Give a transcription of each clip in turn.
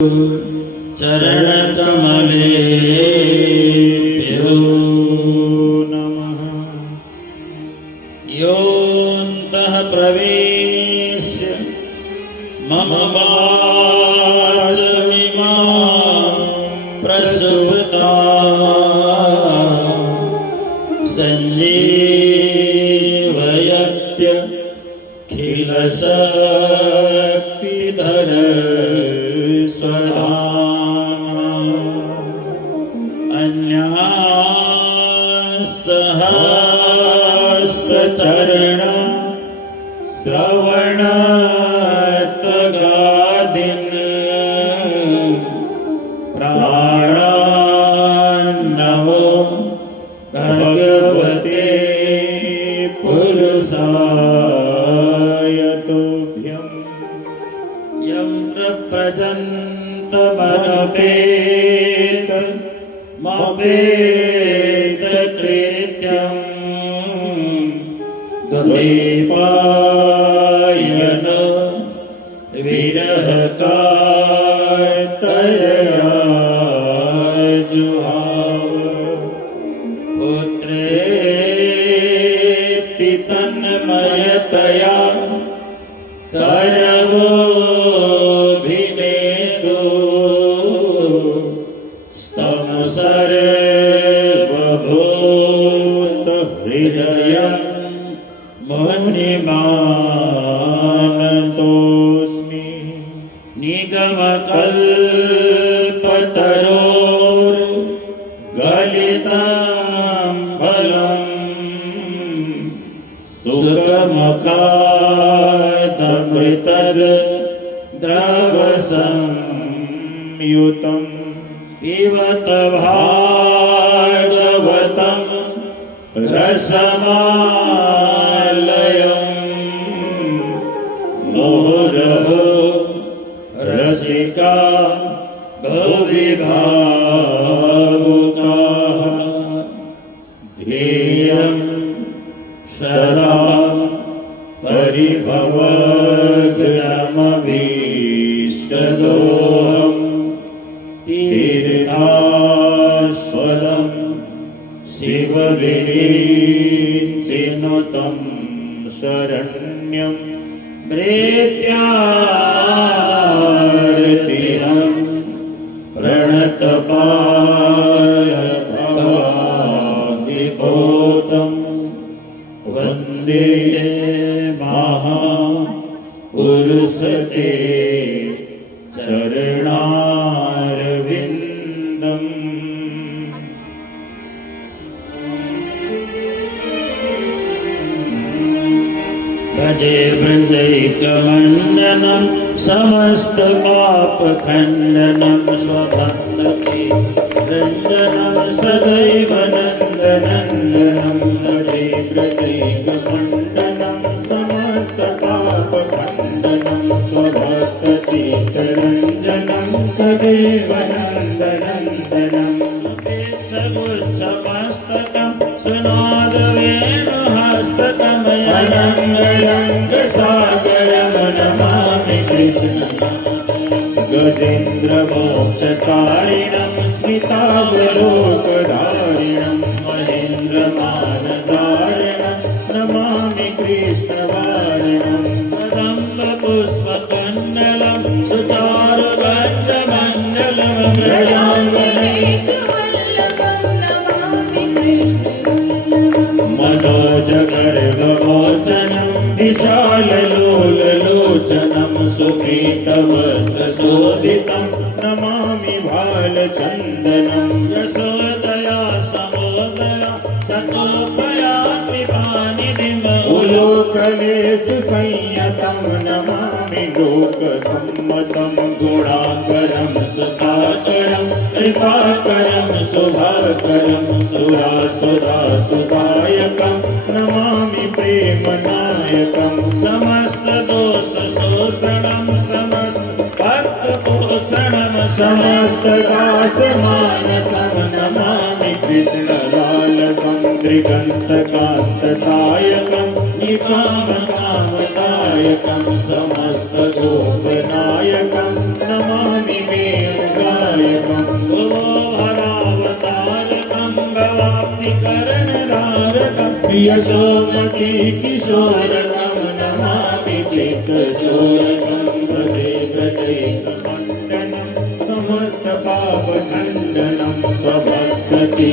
चरणकमलेभ्यो नमः। योऽन्तः प्रवेश्य मम वाचमिमां प्रसुप्तां संजीवयत्यखिलशक्तिधर स्वधाम्ना। अन्यासहस्रचरण श्रवणत्वगादीन् प्राणान्नमो भगवते पुरुषाय तुभ्यम्। यं प्रपजन्तमनुपेत मपेतकृत्यम् द्वैपायन विरहकातरया जुहाव। पुत्रेति तन्मयतया करवोऽभिनेदो स्तम सर्वभूतहृदयं मुनिमानतोऽस्मि। निगमकल्पतरोर्गलितं फलम् सुखमुखादमृतद् द्रवसंयुतं पिबत भागवतं रसमालयम्। मुहुरहो रसिका भुवि भावुकाः। ध्येयं सदा परिभवग्नमभीष्टदोहम्। तीर्थास्पदं शिवविरिञ्चिनुतं शरण्यं प्रेत्यार्तिहं प्रणतपालभवादिपोतं वन्दे महापुरुषते चरणारविन्दम्। भजे व्रजैकमण्डनं समस्तपापखण्डनं स्वभक्तचित्तरञ्जनं सदैव नन्दनन्दनं। भजे व्रजैकमण्डनं समस्तपापखण्डनं स्वभक्तचित्तरञ्जनं सदैव नन्दनन्दनं। सुखेच्छगुच्छमस्तकं सुनादवेणुहस्तकं अनङ्गसागरं नमामि कृष्णं। गजेन्द्रमोक्षकारिणं स्मितावलोकधारिणं महेन्द्रमानधारिणं नमामि कृष्णवारिणं। कदम्बपुष्पकुण्डलं सुचारुगण्डमण्डलं मनोजगर्वमोचनं विशाललोललोचनं सुपीतवस्त्रशोभितं नमामि भालचन्दनं। यशोदया समोदया सतोपया कृपानिधिम् उलोकलेषु संयतं नमामि लोकसम्मतं। गुणाकरं सुधाकरं कृपाकरं शुभाकरं सुरासुरासुदायकं नमामि प्रेमनायकं। समस्तदोषशोषणं समस्तभक्तपोषणं समस्तदासमानसं नमामि कृष्णलालसं। त्रिगन्तकान्तसायकं निकामकामदायकं समस्तगोपनायकं नमामि मे यशोमती किशोरकं नमामि चेतचोरकं भजे भजे मण्डनं समस्तपापखण्डनं स्वभक्तचित्तरञ्जनं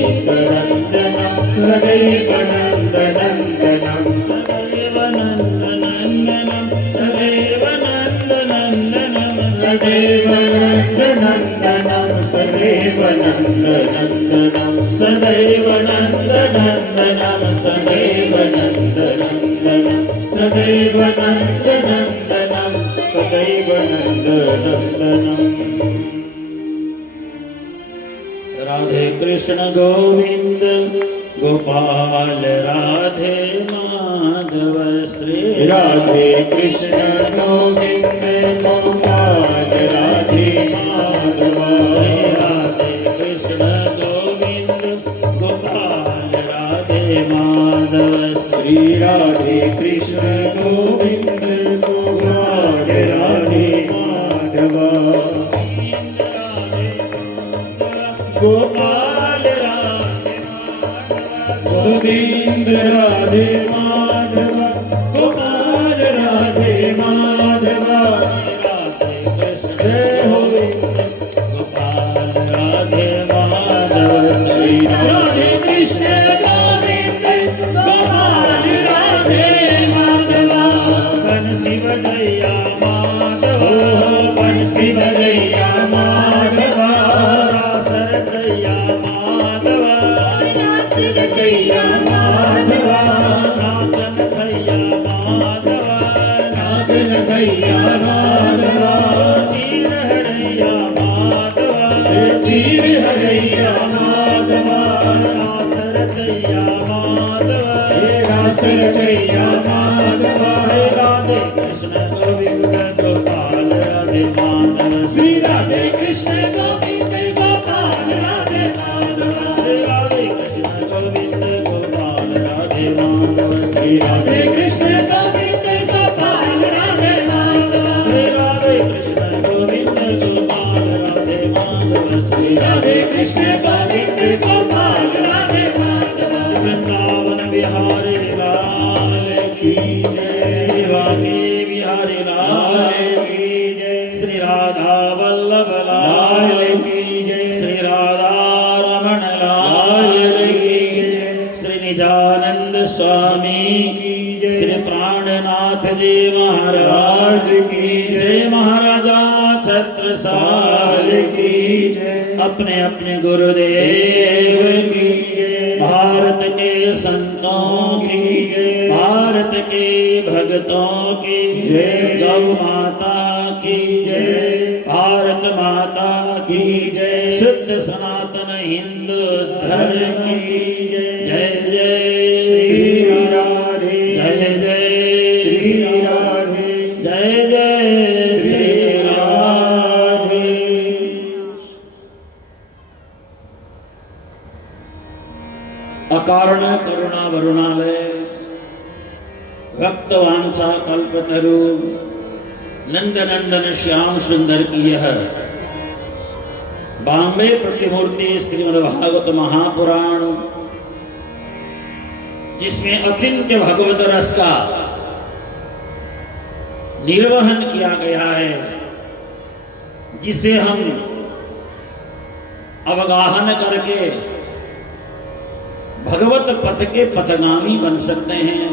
सदैव नन्दनन्दनं सदैव नन्दनन्दनं सदैव नन्दनन्दनं सदैव नन्दनन्दनं सदैव नन्दनन्दनं सदैव नन्दनन्दनं सदैव नन्दनन्दनं सदैव नन्दनन्दनं सदैव नन्दनन्दनम् राधे कृष्ण गोविंद गोपाल राधे माधव श्री राधे कृष्ण गोविंद गोपाल राधे माधव श्री राधे कृष्ण गोविंद गोपाल राधे माधव श्री राधे कृष्ण गोविंद गोपाल राधे माधव गोपाल राधे गोविंद राधे माधव गोपाल राधे माधव राधे कृष्ण गोविंद गोपाल राधे माधव श्री राधे कृष्ण गोविंद गोपाल राधे माधव बंसी बजैया माधव बंसी बजैया माधव रास रचैया माधव रास रचैया माधव नागन थैया माधव नागन भैया माधव चीर हरैया माधव चीर हरैया माधव रास रचैया माधव रास रचैया माधव राधे कृष्ण गोविंद गोपाल राधे माधव श्री राधे कृष्ण गोविंद गोपाल राधे माधव श्री राधे कृष्ण गोविंद गोपाल राधे माधव श्री राधे कृष्ण गोविंद गोपाल राधे माधव श्री राधे कृष्ण गोविंद गोपाल राधे माधव श्री राधे कृष्ण गोविंद गोपाल राधे माधव वृंदावन बिहारी लाल की जय श्री वाके बिहारी लाल की जय श्री राधा वल्लभ लाल की जय श्री राधा रमण लाल की श्री निजानंद स्वामी श्री प्राणनाथ जी महाराज की श्री महाराजा छत्रसाल की अपने अपने गुरुदेव की भारत के संतों की भारत के भक्तों की गौ माता की भारत माता की शुद्ध सनातन हिंदू धर्म की जय जय श्री राधे जय जय श्री राधे जय जय श्री राधे। अकारण करुणा वरुणालय भक्तवांछा कल्पतरु नंदनंदन श्याम सुंदर की यह बांबे प्रतिमूर्ति श्रीमद्भागवत महापुराण जिसमें अचिंत्य भगवत रस का निर्वहन किया गया है, जिसे हम अवगाहन करके भगवत पथ के पथगामी बन सकते हैं,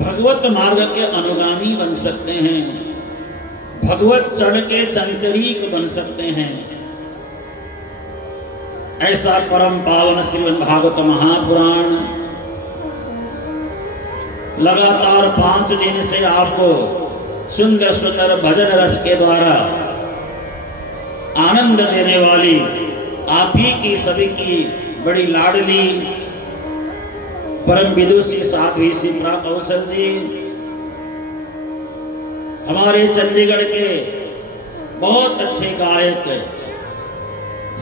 भगवत मार्ग के अनुगामी बन सकते हैं, भगवत चढ़ के चंचरीक बन सकते हैं। ऐसा परम पावन श्रीमद् भागवत महापुराण लगातार 5 दिन से आपको सुंदर सुंदर भजन रस के द्वारा आनंद देने वाली आप ही की सभी की बड़ी लाडली परम विदुषी साध्वी शिप्रा कौशल जी, हमारे चंडीगढ़ के बहुत अच्छे गायक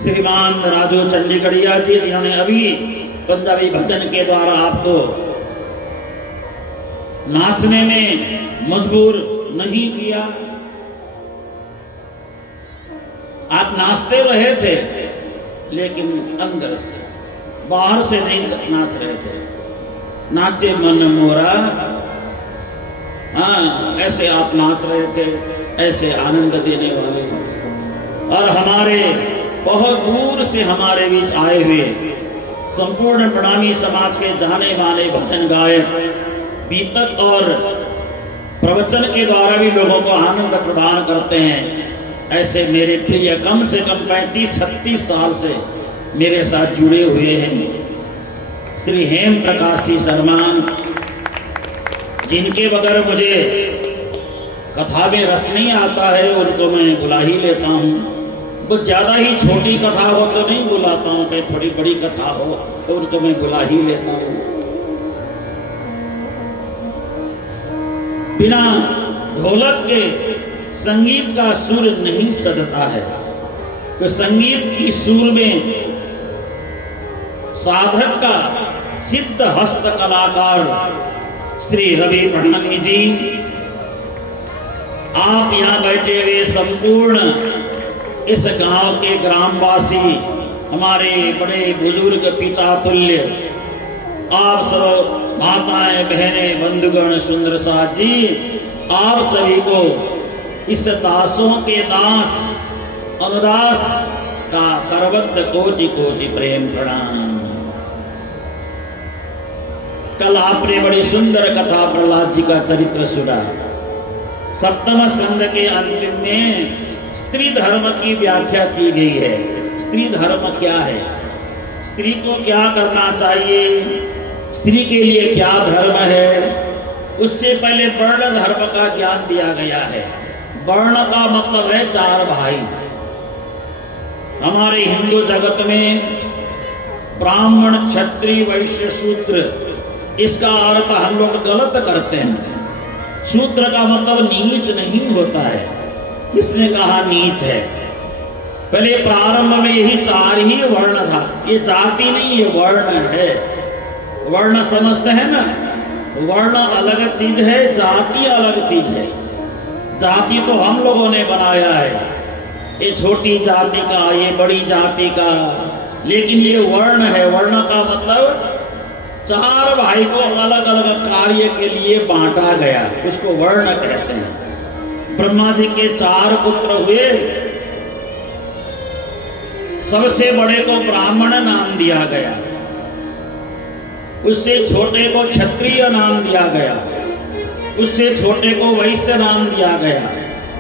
श्रीमान राजू चंडीगढ़िया जी, जिन्होंने अभी पंजाबी भजन के द्वारा आपको नाचने में मजबूर नहीं किया। आप नाचते रहे थे लेकिन अंदर से, बाहर से नहीं नाच रहे थे। नाचे मन मोरा। हाँ, ऐसे आप नाच रहे थे, ऐसे आनंद देने वाले। और हमारे बहुत दूर से हमारे बीच आए हुए संपूर्ण प्रणामी समाज के जाने माने भजन गायक बीतक और प्रवचन के द्वारा भी लोगों को आनंद प्रदान करते हैं। ऐसे मेरे प्रिय कम से कम 35-36 साल से मेरे साथ जुड़े हुए हैं श्री हेम प्रकाश जी शर्मा, जिनके बगैर मुझे कथा में रस नहीं आता है, उनको मैं बुला ही लेता हूँ। कुछ ज़्यादा ही छोटी कथा हो तो नहीं बुलाता हूँ, कहीं थोड़ी बड़ी कथा हो तो उनको मैं बुला ही लेता हूँ। बिना ढोलक के संगीत का सुर नहीं सदता है, तो संगीत की सुर में साधक का सिद्ध हस्त कलाकार श्री रवि प्रणामी जी, आप यहाँ बैठे हुए संपूर्ण इस गांव के ग्रामवासी, हमारे बड़े बुजुर्ग पिता तुल्य, आप सब माताएं बहनें बंधुगण सुंदर साथ जी, आप सभी को इस दासों के दास अनुदास का करबद्ध कोटि कोटि प्रेम प्रणाम। कल आपने बड़ी सुंदर कथा प्रहलाद जी का चरित्र सुना। सप्तम स्कंद के अंतिम में स्त्री धर्म की व्याख्या की गई है। स्त्री धर्म क्या है, स्त्री को क्या करना चाहिए, स्त्री के लिए क्या धर्म है, उससे पहले वर्ण धर्म का ज्ञान दिया गया है। वर्ण का मतलब है 4 भाई। हमारे हिंदू जगत में ब्राह्मण क्षत्रिय वैश्य शूद्र, इसका अर्थ हम लोग गलत करते हैं। शूद्र का मतलब नीच नहीं होता है, किसने कहा नीच है? पहले प्रारंभ में यही 4 ही वर्ण था, ये जाति नहीं, ये वर्ण है। वर्ण समझते हैं ना, वर्ण अलग चीज है, जाति अलग चीज है। जाति तो हम लोगों ने बनाया है, ये छोटी जाति का, ये बड़ी जाति का, लेकिन ये वर्ण है। वर्ण का मतलब 4 भाई को अलग अलग कार्य के लिए बांटा गया, उसको वर्ण कहते हैं। ब्रह्मा जी के 4 पुत्र हुए, सबसे बड़े को ब्राह्मण नाम दिया गया, उससे छोटे को क्षत्रिय नाम दिया गया, उससे छोटे को वैश्य नाम दिया गया,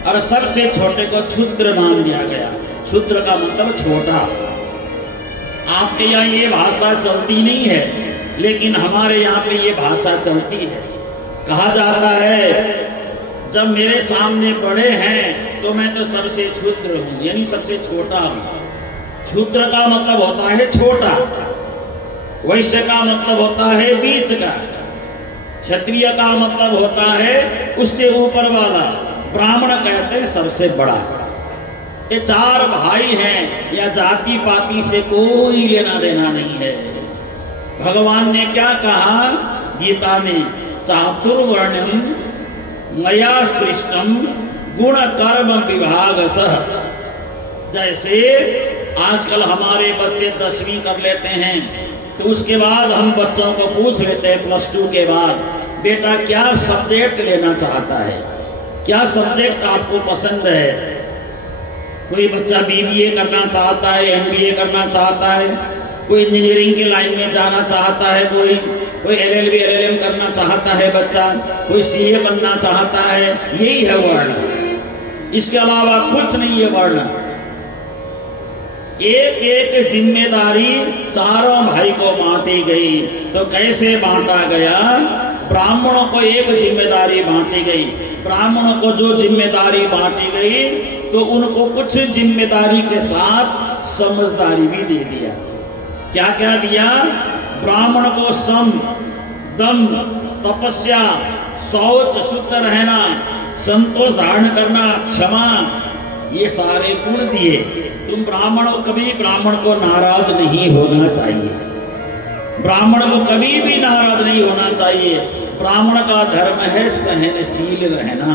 और सबसे छोटे को क्षुद्र नाम दिया गया। क्षुद्र का मतलब छोटा। आपके यहाँ ये भाषा चलती नहीं है, लेकिन हमारे यहाँ पे ये भाषा चलती है। कहा जाता है जब मेरे सामने बड़े हैं तो मैं तो सबसे क्षुद्र हूँ, यानी सबसे छोटा हूँ। क्षुद्र का मतलब होता है छोटा, वैश्य का मतलब होता है बीच का, क्षत्रिय का मतलब होता है उससे ऊपर वाला, ब्राह्मण कहते हैं सबसे बड़ा। ये 4 भाई हैं, या जाति पाति से कोई लेना देना नहीं है। भगवान ने क्या कहा गीता में, चातुर्वर्ण्यम मया सृष्टम गुण कर्म विभाग सह। जैसे आजकल हमारे बच्चे 10वीं कर लेते हैं, तो उसके बाद हम बच्चों को पूछ लेते हैं +2 के बाद, बेटा क्या सब्जेक्ट लेना चाहता है, क्या सब्जेक्ट आपको पसंद है। कोई बच्चा BBA करना चाहता है, MBA करना चाहता है, कोई इंजीनियरिंग की लाइन में जाना चाहता है, कोई LLB LLM करना चाहता है बच्चा, कोई CA बनना चाहता है। यही है वर्ण, इसके अलावा कुछ नहीं है वर्ण। एक एक जिम्मेदारी 4 भाई को बांटी गई। तो कैसे बांटा गया? ब्राह्मणों को एक जिम्मेदारी बांटी गई। ब्राह्मणों को जो जिम्मेदारी बांटी गई तो उनको कुछ जिम्मेदारी के साथ समझदारी भी दे दिया। क्या क्या दिया? ब्राह्मण को सम, दम, तपस्या, शौच, शुद्ध रहना, संतोष धारण करना, क्षमा, ये सारे गुण दिए। तुम कभी ब्राह्मण को नाराज नहीं होना चाहिए, ब्राह्मण को कभी भी नाराज नहीं होना चाहिए। ब्राह्मण का धर्म है सहनशील रहना।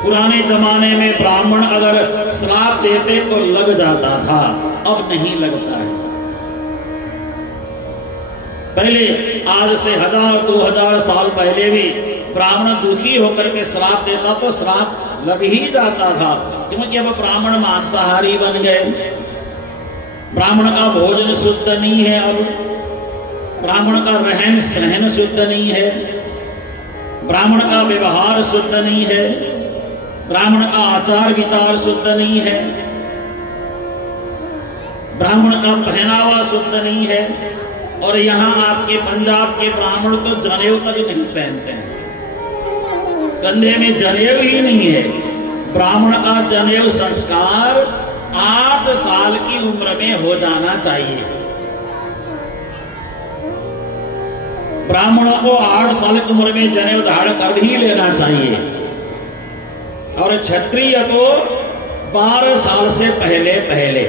पुराने जमाने में ब्राह्मण अगर श्राप देते तो लग जाता था, अब नहीं लगता है। पहले आज से 1000-2000 साल पहले भी ब्राह्मण दुखी होकर के श्राप देता तो श्राप लग ही जाता था, क्योंकि अब ब्राह्मण मांसाहारी बन गए। ब्राह्मण का भोजन शुद्ध नहीं है, अब ब्राह्मण का रहन सहन शुद्ध नहीं है, ब्राह्मण का व्यवहार शुद्ध नहीं है, ब्राह्मण का आचार विचार शुद्ध नहीं है, ब्राह्मण का पहनावा शुद्ध नहीं है। और यहाँ आपके पंजाब के ब्राह्मण तो जनेऊ तक नहीं पहनते हैं, कंधे में जनेऊ ही नहीं है। ब्राह्मण का जनेऊ संस्कार 8 साल की उम्र में हो जाना चाहिए। ब्राह्मणों को 8 साल की उम्र में जनेऊ धारण कर ही लेना चाहिए, और क्षत्रिय को 12 साल से पहले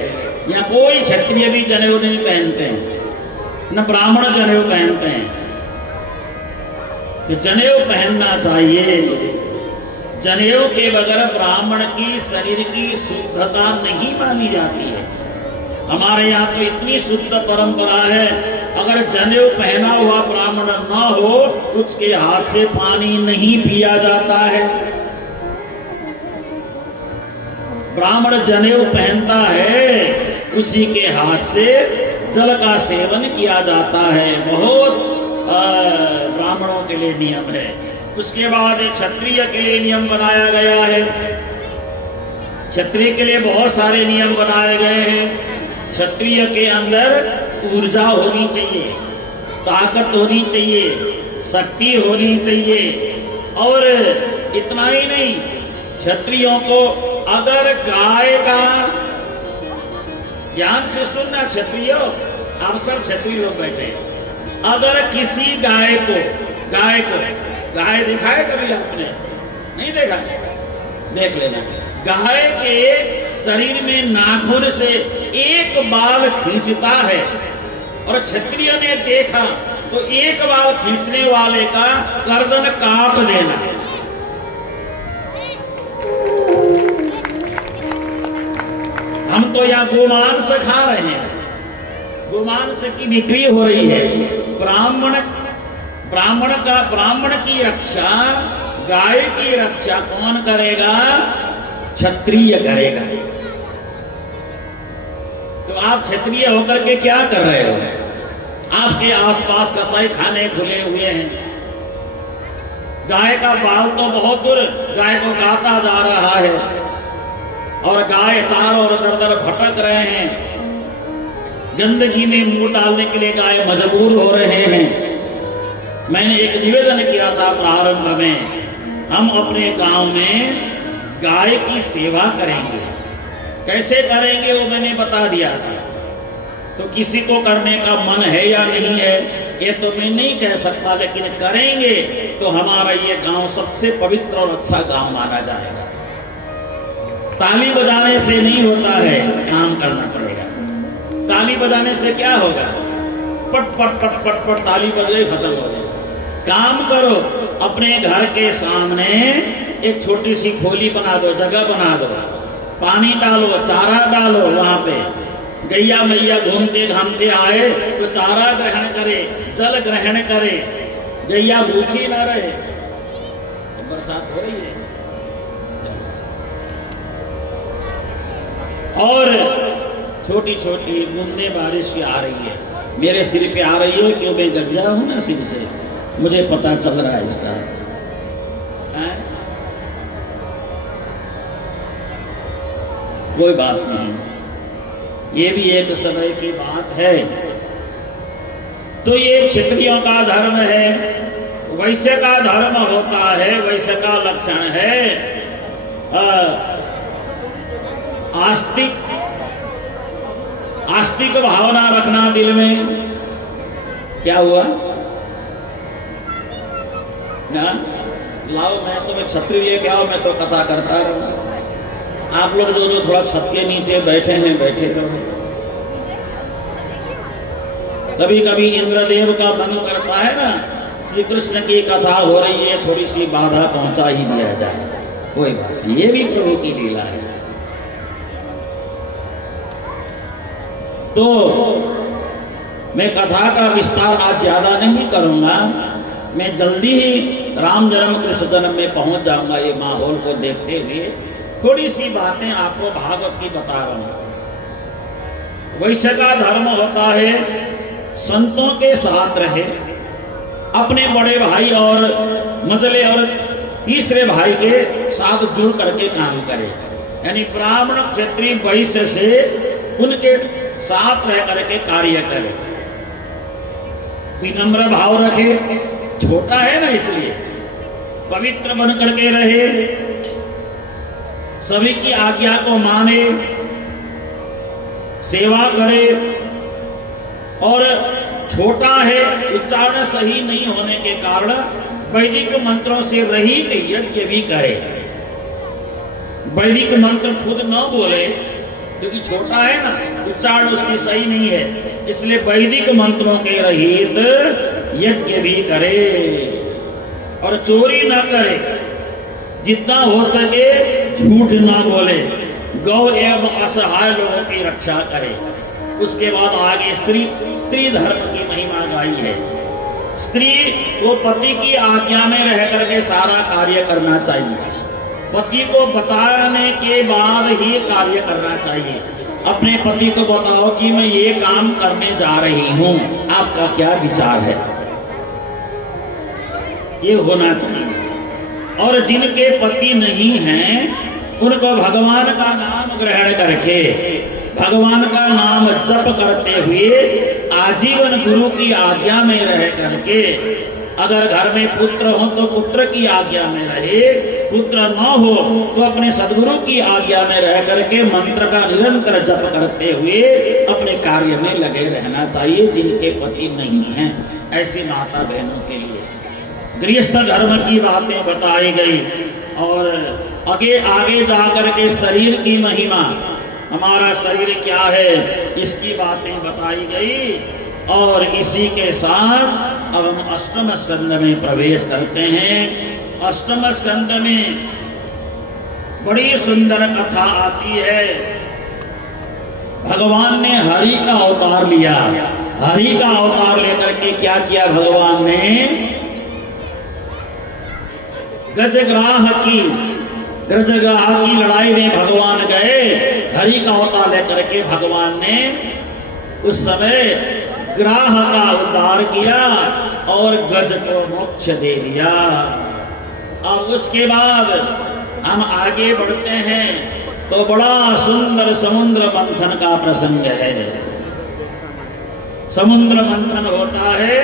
या कोई क्षत्रिय भी जनेऊ नहीं पहनते हैं, न ब्राह्मण जनेऊ पहनते हैं। तो जनेऊ पहनना चाहिए। जनेऊ के बगैर ब्राह्मण की शरीर की शुद्धता नहीं मानी जाती है। हमारे यहाँ तो इतनी शुद्ध परंपरा है, अगर जनेऊ पहना हुआ ब्राह्मण न हो उसके हाथ से पानी नहीं पिया जाता है। ब्राह्मण जनेऊ पहनता है, उसी के हाथ से जल का सेवन किया जाता है। बहुत ब्राह्मणों के लिए नियम है। उसके बाद क्षत्रिय के लिए नियम बनाया गया है। क्षत्रिय के लिए बहुत सारे नियम बनाए गए हैं। क्षत्रिय के अंदर ऊर्जा होनी चाहिए, ताकत होनी चाहिए, शक्ति होनी चाहिए। और इतना ही नहीं, क्षत्रियों को अगर गाय का, ध्यान से सुनना क्षत्रियो, आप सब क्षत्रिय लोग बैठे, अगर किसी गाय देखा है कभी आपने? नहीं देखा? देख लेना। गाय के शरीर में नाखून से एक बाल खींचता है, और क्षत्रिय ने देखा तो एक बाल खींचने वाले का गर्दन काट देना। हम तो यहाँ गोमांस खा रहे हैं, गोमांस की बिक्री हो रही है। ब्राह्मण की रक्षा, गाय की रक्षा कौन करेगा? क्षत्रिय करेगा। तो आप क्षत्रिय होकर के क्या कर रहे हो? आपके आसपास कसाई खाने खुले हुए हैं, गाय का बाल तो बहुत दूर, गाय को काटा जा रहा है, और गाय चारों ओर दर भटक रहे हैं। गंदगी में मुंह डालने के लिए गाय मजबूर हो रहे हैं। मैंने एक निवेदन किया था प्रारंभ में, हम अपने गांव में गाय की सेवा करेंगे। कैसे करेंगे वो मैंने बता दिया था। तो किसी को करने का मन है या नहीं है ये तो मैं नहीं कह सकता, लेकिन करेंगे तो हमारा ये गांव सबसे पवित्र और अच्छा गांव माना जाएगा। ताली बजाने से नहीं होता है, काम करना पड़ेगा। ताली बजाने से क्या होगा? पट पट पट पट पट ताली बजे खत्म हो जाए। काम करो, अपने घर के सामने एक छोटी सी खोली बना दो, जगह बना दो, पानी डालो, चारा डालो। वहां पे गैया मैया घूमते घामते आए तो चारा ग्रहण करे, जल ग्रहण करे, गैया भूखी ना रहे। तो बरसात हो रही है। और छोटी छोटी बूंदे बारिश की आ रही है, मेरे सिर पे आ रही है, क्यों मैं गंजा हूं ना सिर से, मुझे पता चल रहा है इसका। कोई बात नहीं, ये भी एक समय की बात है। तो ये क्षत्रियों का धर्म है, वैश्य का धर्म होता है, वैश्य का लक्षण है आस्तिक भावना रखना दिल में। क्या हुआ ना? लाओ, मैं तो क्षत्रिय लेके आओ, मैं तो कथा करता रहूं। आप लोग जो थोड़ा छत के नीचे बैठे हैं, बैठे रहो। कभी कभी इंद्रदेव का मन करता है ना, श्री कृष्ण की कथा हो रही है, थोड़ी सी बाधा पहुंचा ही दिया जाए। कोई बात नहीं, ये भी प्रभु की लीला है। तो मैं कथा का विस्तार आज ज्यादा नहीं करूंगा, मैं जल्दी ही राम जन्म कृष्ण जन्म में पहुंच जाऊंगा। ये माहौल को देखते हुए थोड़ी सी बातें आपको भागवत की बता रहा हूं। वैश्य का धर्म होता है संतों के साथ रहे, अपने बड़े भाई और मजले और तीसरे भाई के साथ जुड़ करके काम करे, यानी ब्राह्मण क्षत्रिय वैश्य से उनके साथ रह करके कार्य करे, विनम्र भाव रखे, छोटा है ना इसलिए पवित्र बन करके रहे, सभी की आज्ञा को माने, सेवा करे, और छोटा है उच्चारण सही नहीं होने के कारण वैदिक मंत्रों से रहित यज्ञ भी करे। वैदिक मंत्र खुद न बोले क्योंकि छोटा है ना, उच्चारण उसकी सही नहीं है, इसलिए वैदिक मंत्रों के रहित यज्ञ भी करे और चोरी ना करे, जितना हो सके झूठ ना बोले, गौ एवं असहाय लोगों की रक्षा करे। उसके बाद आगे स्त्री धर्म की महिमा गाई है। स्त्री को पति की आज्ञा में रह करके सारा कार्य करना चाहिए, पति को बताने के बाद ही कार्य करना चाहिए। अपने पति को बताओ कि मैं ये काम करने जा रही हूं, आपका क्या विचार है, ये होना चाहिए। और जिनके पति नहीं हैं उनको भगवान का नाम ग्रहण करके, भगवान का नाम जप करते हुए आजीवन गुरु की आज्ञा में रह करके, अगर घर में पुत्र हो तो पुत्र की आज्ञा में रहे, पुत्र न हो तो अपने सदगुरु की आज्ञा में रह करके मंत्र का निरंतर जप करते हुए अपने कार्य में लगे रहना चाहिए। जिनके पति नहीं हैं ऐसी माता बहनों के लिए गृहस्थ धर्म की बातें बताई गई। और आगे आगे जाकर के शरीर की महिमा, हमारा शरीर क्या है इसकी बातें बताई गई। और इसी के साथ अब हम अष्टम स्कंद में प्रवेश करते हैं। अष्टम स्कंद में बड़ी सुंदर कथा आती है। भगवान ने हरि का अवतार लिया। हरि का अवतार लेकर के क्या किया भगवान ने, गजग्राह की लड़ाई में भगवान गए। हरि का अवतार लेकर के भगवान ने उस समय ग्राह का उद्धार किया और गज को मोक्ष दे दिया। अब उसके बाद हम आगे बढ़ते हैं तो बड़ा सुंदर समुद्र मंथन का प्रसंग है। समुद्र मंथन होता है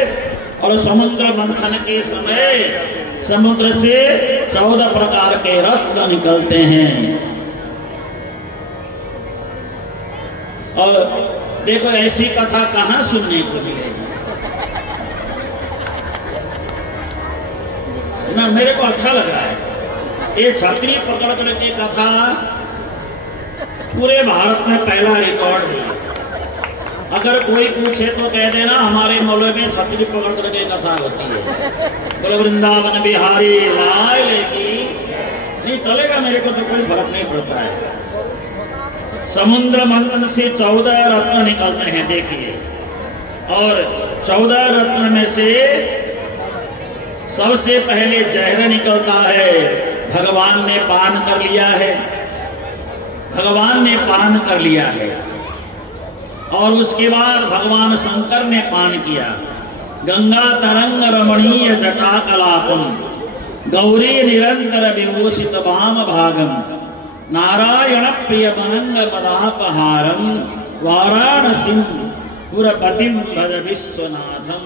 और समुद्र मंथन के समय समुद्र से 14 प्रकार के रत्न निकलते हैं। और देखो ऐसी कथा कहां सुनने को मिलेगी ना, मेरे को अच्छा लगा है ये छतरी पकड़ करके कथा पूरे भारत में पहला रिकॉर्ड है। अगर कोई पूछे तो कह देना हमारे मौलवी में छतरी पकड़ करके कथा होती है। बोलो वृंदावन बिहारी लाल की, नहीं चलेगा, मेरे को तो कोई फर्क नहीं पड़ता है। समुद्र मंथन से 14 रत्न निकलते हैं देखिए, और 14 रत्न में से सबसे पहले जहर निकलता है। भगवान ने पान कर लिया है, भगवान ने पान कर लिया है। और उसके बाद भगवान शंकर ने पान किया। गंगा तरंग रमणीय जटा कलापम गौरी निरंतर विभूषित वाम भागम नारायण प्रिय मनंग मदापहारम वाराणसी पुरपतिम भज विश्वनाथम।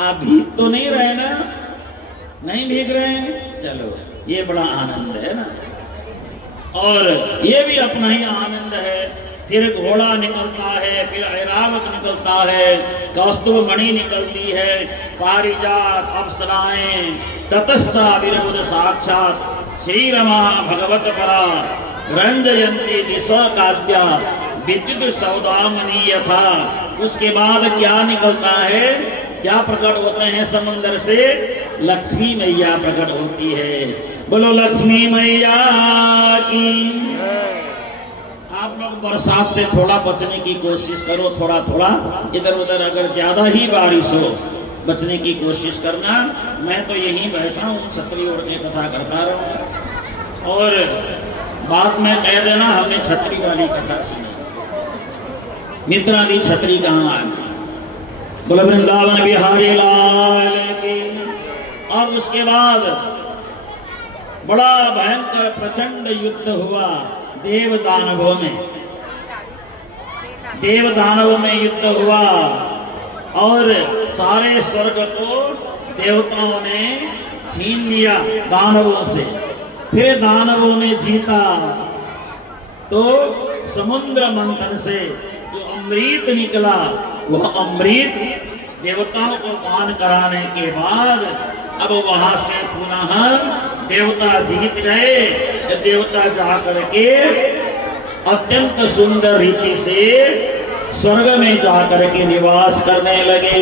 आप भीग तो नहीं रहे ना, नहीं भीग रहे हैं, चलो ये बड़ा आनंद है ना। और ये भी अपना ही आनंद है। फिर घोड़ा निकलता है, फिर ऐरावत निकलता है, कौस्तुभ मणि निकलती है, पारिजात अप्सराएं, ततस्सा विरबुध साक्षात श्री रमा भगवत परा रंजयंती दिशा काद्या विद्युत सौदामनी यथा। उसके बाद क्या निकलता है, क्या प्रकट होते हैं समुद्र से, लक्ष्मी मैया प्रकट होती है। बोलो लक्ष्मी मैया की। आप लोग बरसात से थोड़ा बचने की कोशिश करो, थोड़ा थोड़ा इधर उधर अगर ज्यादा ही बारिश हो बचने की कोशिश करना। मैं तो यहीं बैठा हूँ, छतरी ओढ़ के कथा करता रहूँगा और बाद में कह देना हमने छतरी वाली कथा सुनी। मित्रादि छतरी कहाँ आए? बोले वृंदावन बिहारी लाल की। अब उसके बाद बड़ा भयंकर प्रचंड युद्ध हुआ देव दानवों में। देव दानवों में युद्ध हुआ और सारे स्वर्ग को देवताओं ने छीन लिया दानवों से। फिर दानवों ने जीता तो समुद्र मंथन से जो अमृत निकला, वह अमृत देवताओं को पान कराने के बाद अब वहां से पुनः देवता जीत गए। देवता जा करके अत्यंत सुंदर रीति से स्वर्ग में जाकर के निवास करने लगे।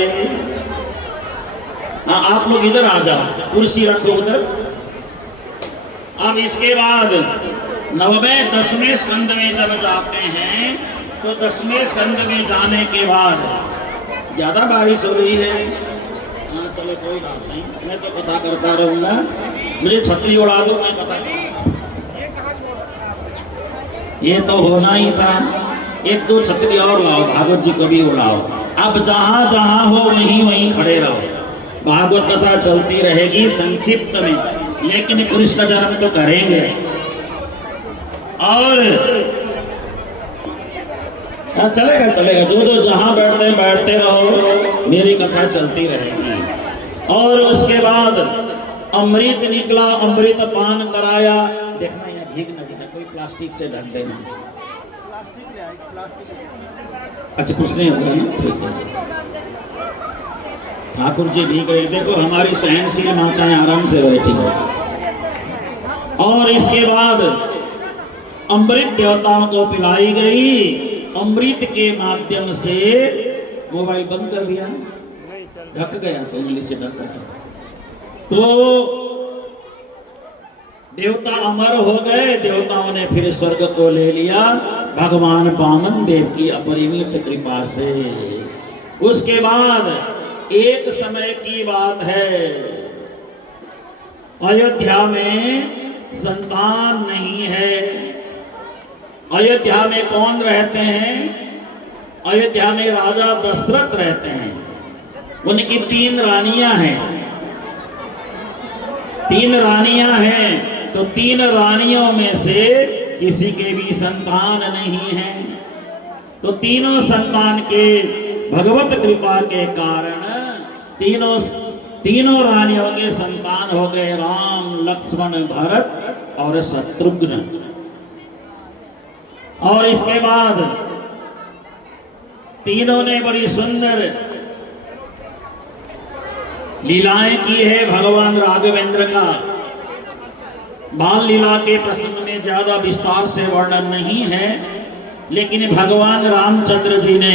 आप लोग इधर आ जाओ, कुर्सी रखो उधर। अब इसके बाद 9वें 10वें स्कंद में जब जाते हैं तो 10वें स्कंद में जाने के बाद ज्यादा बारिश हो रही है। हाँ चलो कोई बात नहीं, मैं तो कथा करता रहूंगा। मुझे छतरी उड़ा दो, मैं कथा करूंगा। ये तो होना ही था। एक दो छतरी और लाओ, भागवत जी को भी उड़ाओ। अब जहां जहां हो वहीं वहीं खड़े रहो। भागवत कथा चलती रहेगी संक्षिप्त में, लेकिन कृष्ण जन्म तो करेंगे। और चलेगा चलेगा, जो जहां बैठते रहो, मेरी कथा चलती रहेगी। और उसके बाद अमृत निकला, अमृत पान कराया। देखना यहाँ भीग न जाए, कोई प्लास्टिक से ढक देना। अच्छा कुछ नहीं होगा ना, ठीक है। ठाकुर जी भीग गए, देखो हमारी सहनशील माताएं आराम से बैठी है। और इसके बाद अमृत देवताओं को पिलाई गई। अमृत के माध्यम से मोबाइल बंद कर दिया, ढक गया तो उंगली से ढक गया, तो देवता अमर हो गए। देवताओं ने फिर स्वर्ग को ले लिया भगवान वामन देव की अपरिमित कृपा से। उसके बाद एक समय की बात है, अयोध्या में संतान नहीं है। अयोध्या में कौन रहते हैं? अयोध्या में राजा दशरथ रहते हैं। उनकी 3 रानियां हैं। 3 रानियां हैं, तो 3 रानियों में से किसी के भी संतान नहीं है। तो तीनों संतान के भगवत कृपा के कारण तीनों रानियों के संतान हो गए राम, लक्ष्मण, भरत और शत्रुघ्न। और इसके बाद तीनों ने बड़ी सुंदर लीलाएं की है भगवान राघवेंद्र का। बाल लीला के प्रसंग में ज्यादा विस्तार से वर्णन नहीं है, लेकिन भगवान रामचंद्र जी ने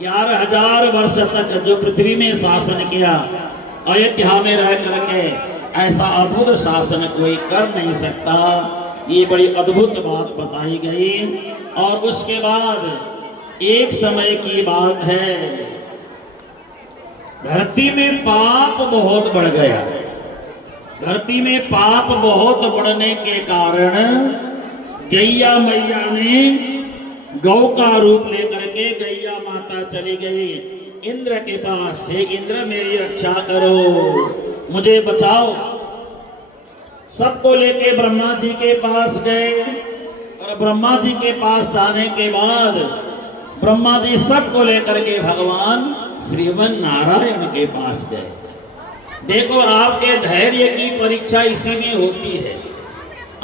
11,000 वर्ष तक जो पृथ्वी में शासन किया, अयोध्या में रह करके ऐसा अद्भुत शासन कोई कर नहीं सकता। ये बड़ी अद्भुत बात बताई गई। और उसके बाद एक समय की बात है, धरती में पाप बहुत बढ़ गया। धरती में पाप बहुत बढ़ने के कारण गैया मैया ने गौ का रूप लेकर के गैया माता चली गई इंद्र के पास। हे इंद्र मेरी रक्षा करो, मुझे बचाओ। सबको लेके ब्रह्मा जी के पास गए और ब्रह्मा जी के पास जाने के बाद ब्रह्मा जी सबको लेकर के भगवान श्रीमन नारायण के पास गए। देखो आपके धैर्य की परीक्षा इसी में होती है।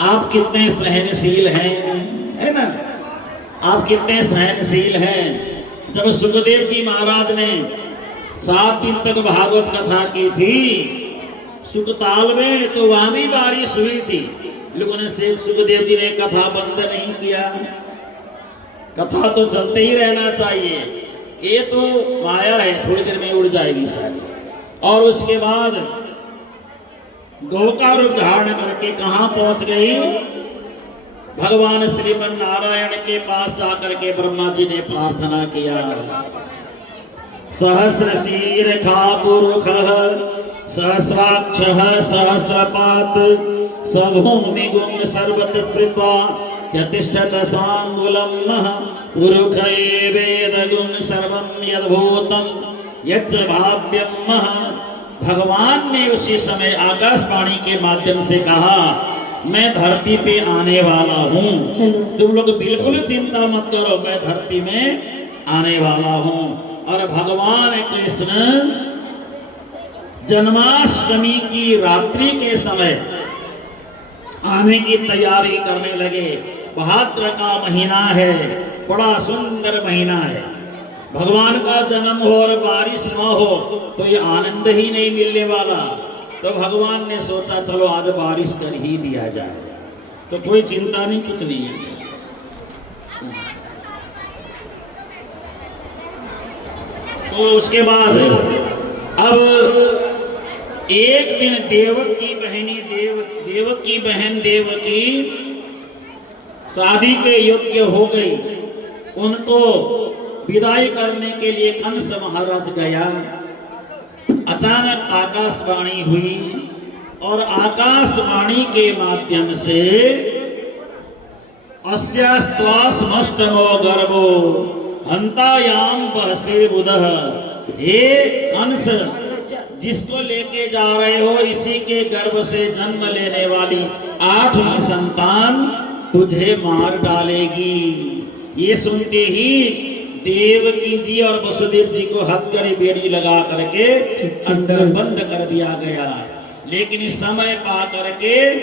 आप कितने सहनशील हैं, है ना? आप कितने सहनशील हैं। जब सुखदेव जी महाराज ने 7 दिन तक भागवत कथा की थी सुखताल में, तो वहां भी बारिश हुई थी। लोगों ने सुखदेव जी ने कथा बंद नहीं किया। कथा तो चलते ही रहना चाहिए। ये तो माया है, थोड़ी देर में उड़ जाएगी सारी। और उसके बाद गौ का रूप धारण करके कहां पहुंच गई? भगवान श्रीमन नारायण के पास जाकर के ब्रह्मा जी ने प्रार्थना किया। सहस्र शीर्षा पुरुषः सहस्राक्षः सहस्रपात् सभूमि गुण सर्वतः स्मृत्वा यतिष्ठत सांगुलम पुरुष वेद गुण सर्वं यद्भूतं यच्च भाव्यम। भगवान ने उसी समय आकाशवाणी के माध्यम से कहा, मैं धरती पे आने वाला हूँ, तुम लोग बिल्कुल चिंता मत करो, मैं धरती में आने वाला हूँ। और भगवान कृष्ण जन्माष्टमी की रात्रि के समय आने की तैयारी करने लगे। भाद्र का महीना है, बड़ा सुंदर महीना है। भगवान का जन्म हो और बारिश न हो तो ये आनंद ही नहीं मिलने वाला। तो भगवान ने सोचा चलो आज बारिश कर ही दिया जाए, तो कोई चिंता नहीं, कुछ नहीं है। तो उसके बाद अब एक दिन देवकी बहन देवकी शादी के योग्य हो गई। उनको विदाई करने के लिए कंस महाराज गया। अचानक आकाशवाणी हुई और आकाशवाणी के माध्यम से अस्यास्त्वास्मष्टमो गर्भो हंतायाम बहसे बुधः, हे कंस, जिसको लेके जा रहे हो इसी के गर्भ से जन्म लेने वाली 8वीं संतान तुझे मार डालेगी। ये सुनते ही देवकी जी और वसुदेव जी को हथकड़ी बेड़ी लगा करके अंदर बंद कर दिया गया। लेकिन इस समय पा करके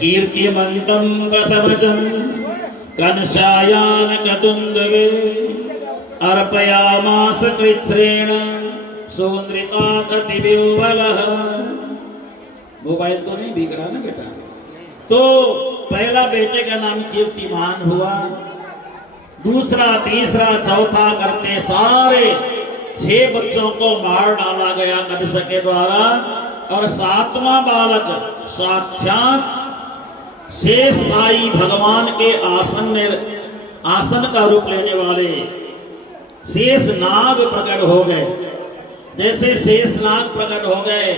कीर्तिमंतम प्रथमजं कंसायान कतुंडवे अर्पयामास कृच्छ्रेण सोन्द्रिता कतिविह्वलः। मोबाइल तो नहीं बिक रहा ना बेटा। तो पहला बेटे का नाम कीर्तिमान हुआ, दूसरा तीसरा चौथा करते सारे 6 बच्चों को मार डाला गया कंस के द्वारा। और 7वां बालक साक्षात शेष साई भगवान के आसन का रूप लेने वाले शेष नाग प्रकट हो गए। जैसे शेष नाग प्रकट हो गए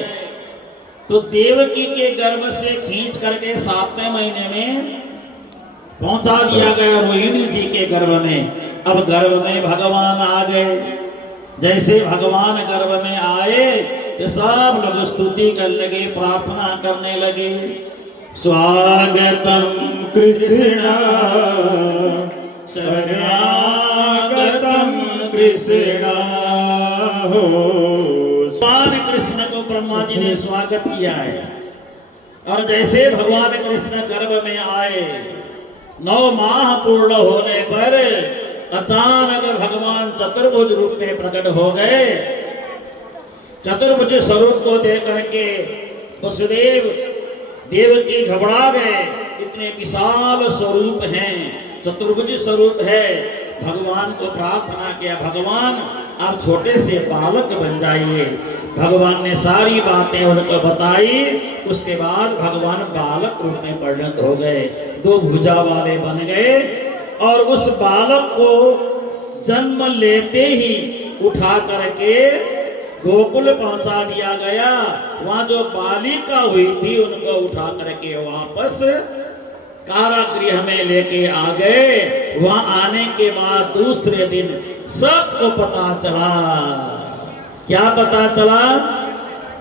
तो देवकी के गर्भ से खींच करके 7वें महीने में पहुंचा दिया गया रोहिणी जी के गर्भ में। अब गर्भ में भगवान आ गए। जैसे भगवान गर्भ में आए तो सब लोग स्तुति करने लगे, प्रार्थना करने लगे। स्वागतम कृष्ण शरणागतम कृष्ण हो। भगवान कृष्ण को ब्रह्मा जी ने स्वागत किया है। और जैसे भगवान कृष्ण गर्भ में आए, 9 माह पूर्ण होने पर अचानक भगवान चतुर्भुज रूप में प्रकट हो गए। चतुर्भुज स्वरूप को देख करके वसुदेव देवकी घबरा गए। इतने विशाल स्वरूप हैं, चतुर्भुज स्वरूप है। भगवान को प्रार्थना किया, भगवान आप छोटे से बालक बन जाइए। भगवान ने सारी बातें उनको बताई। उसके बाद भगवान बालक रूप में परिणत हो गए, 2 भुजा वाले बन गए। और उस बालक को जन्म लेते ही उठा करके गोकुल पहुंचा दिया गया। वहां जो बालिका हुई थी उनको उठा करके वापस कारागृह में लेके आ गए। वहां आने के बाद दूसरे दिन सबको पता चला। क्या पता चला?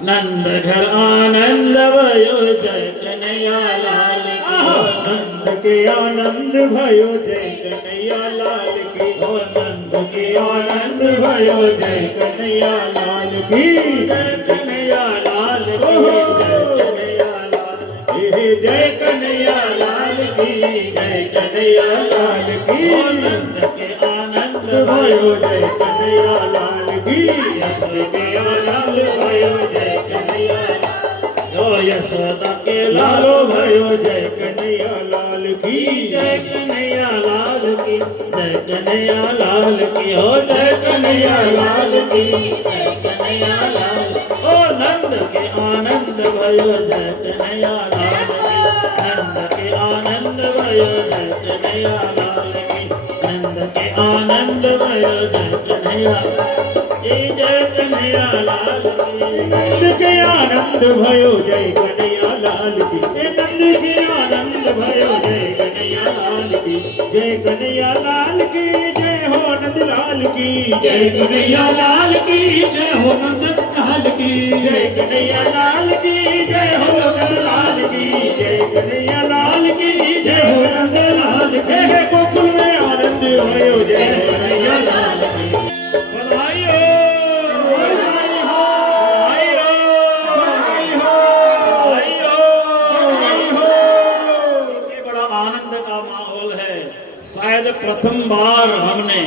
नंद घर आनंद भयो जय कन्हैया लाल की। नंद के आनंद भयो जय कन्हैया लाल की। नंद के आनंद भयो जय कन्हैया लाल की। जय कन्हैया लाल की, जय कन्हैया लाल की। जय कन्हैया लाल की, जय कन्हैया लाल की। नंद के आनंद भयो जय कन्हैया लाल की। यशोदा के आनंद भयो जय कन्हैया लाल। यशोदा के लालो भयो जय कन्हैया लाल की। जय कन्हैया लाल की, जय कन्हैया लाल की। हो जय कन्हैया लाल की, जय कन्हैया लाल। ओ नंद के आनंद भयो जय कन्हैया लाल की। नंद के आनंद भयो जय कन्हैया लाल की, नंद के आनंद भयो जय कन्हैया, जय कन्हैया लाल की। नंद के आनंद भयो जय कन्हैया लाल की, नंद के आनंद भयो जय कन्हैया लाल की, जय कन्हैया लाल की, जय हो नंद लाल की, जय कन्हैया लाल की जय हो नंद लाल की, जय कन्हैया लाल की, जय हो नंद लाल की, जय कन्हैया लाल की, जय हो नंद लाल की, हे गोकुल में आनंद भयो जय जय कन्हैया लाल की। बधाई हो, बधाई हो, बधाई हो, बधाई हो। ये बड़ा आनंद का माहौल है। शायद प्रथम बार हमने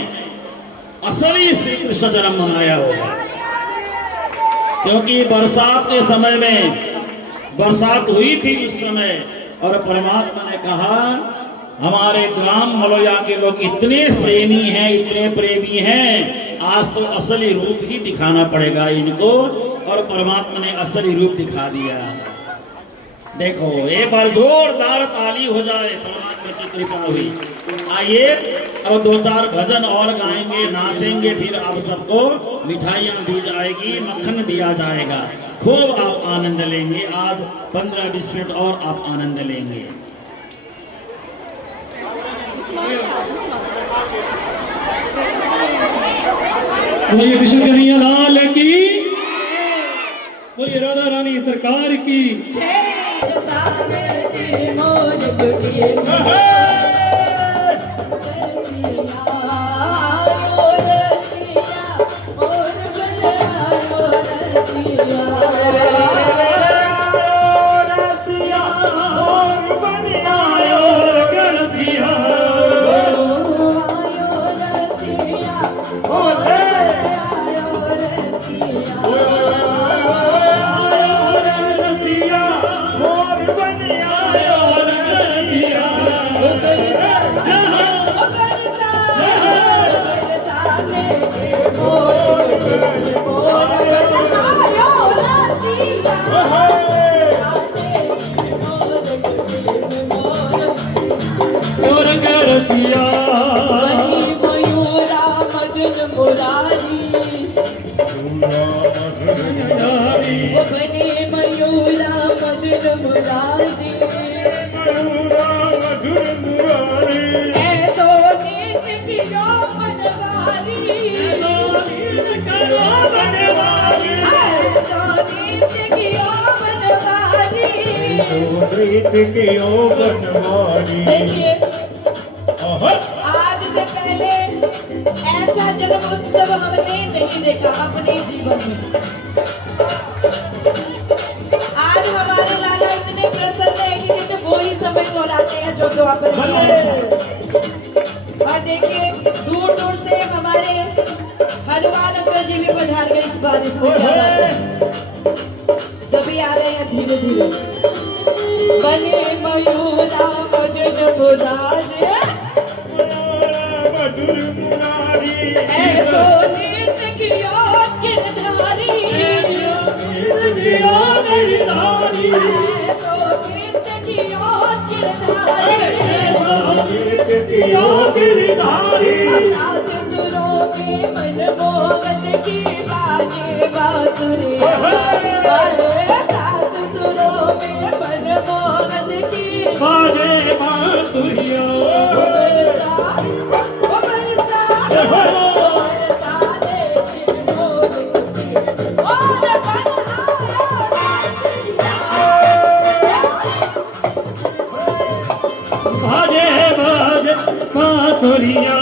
असली श्री कृष्ण जन्म मनाया होगा, क्योंकि बरसात के समय में बरसात हुई थी उस समय, और परमात्मा ने कहा हमारे ग्राम मलोया के लोग इतने प्रेमी हैं, इतने प्रेमी हैं, आज तो असली रूप ही दिखाना पड़ेगा इनको, और परमात्मा ने असली रूप दिखा दिया। देखो एक बार जोरदार ताली हो जाए, परमात्मा की कृपा हुई। आइए अब दो चार भजन और गाएंगे, नाचेंगे, फिर आप सबको मिठाइयाँ दी जाएगी, मक्खन दिया जाएगा, खूब आप आनंद लेंगे। आज 15-20 मिनट और आप आनंद लेंगे। बोलिए कृष्ण कन्हैया लाल की, बोलिए राधा रानी सरकार की। देखिए, आज से पहले ऐसा जन्म उत्सव हमने नहीं देखा अपने जीवन में। आज हमारे लाला इतने प्रसन्न है कि कहते वो ही समय दोहराते हैं जो द्वापर में आया था। और देखिए दूर दूर से हमारे हनुमान अंकल जी भी पधार गए इस बारिश में। क्या बात है, सभी आ रहे हैं धीरे धीरे। बने मयूरा मदन मुरारी, ऐसो नीत कियो गिरधारी, ऐसो नीत कियो गिरधारी, सात सुरों में मनमोहन की बाजे बांसुरी, सात सुरों में मनमोहन की बाजे बांसुरिया, बाजे बाजे बांसुरिया,